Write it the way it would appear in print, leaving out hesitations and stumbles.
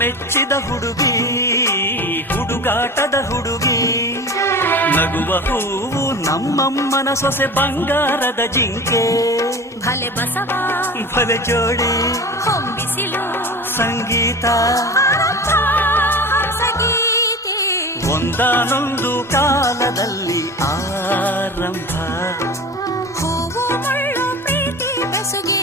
ಮೆಚ್ಚಿದ ಹುಡುಗಿ, ಹುಡುಗಾಟದ ಹುಡುಗಿ, ನಗುವ ಹೂವು ನಮ್ಮಮ್ಮನ ಸೊಸೆ ಬಂಗಾರದ ಜಿಂಕೆ. ಭಲೆ ಬಸವ ಭಲೆ ಜೋಡಿ ಹೊಂಬಿಸಿಲು ಸಂಗೀತ ಸಗೀತೆ. ಒಂದಾನೊಂದು ಕಾಲದಲ್ಲಿ ಆರಂಭ, ಹೂವು ಮುಳ್ಳು ಪ್ರೀತಿ ಬೆಸುಗೆ